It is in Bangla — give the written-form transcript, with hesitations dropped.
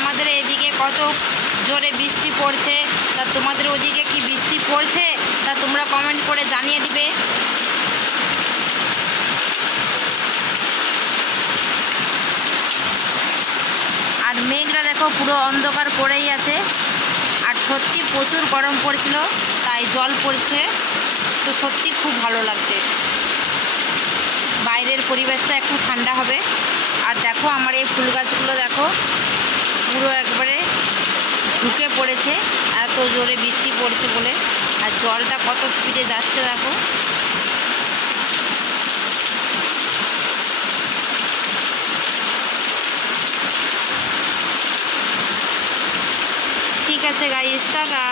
আমাদের এদিকে কত জোরে বৃষ্টি পড়ছে। তা তোমাদের ওদিকে কি বৃষ্টি পড়ছে? তা তোমরা কমেন্ট করে জানিয়ে দিবে। আর মেঘটা দেখো পুরো অন্ধকার করেই আছে। আর সত্যি প্রচুর গরম পড়ছিল, তাই জল পড়ছে, তো সত্যি খুব ভালো লাগছে। বাইরের পরিবেশটা একটু ঠান্ডা হবে। আর দেখো আমার এই ফুল গাছগুলো দেখো পুরো একবারে ঝুঁকে পড়েছে, এত জোরে বৃষ্টি পড়ছে বলে। আর জলটা কত স্পিডে যাচ্ছে দেখো। ঠিক আছে গাইস, টাটা।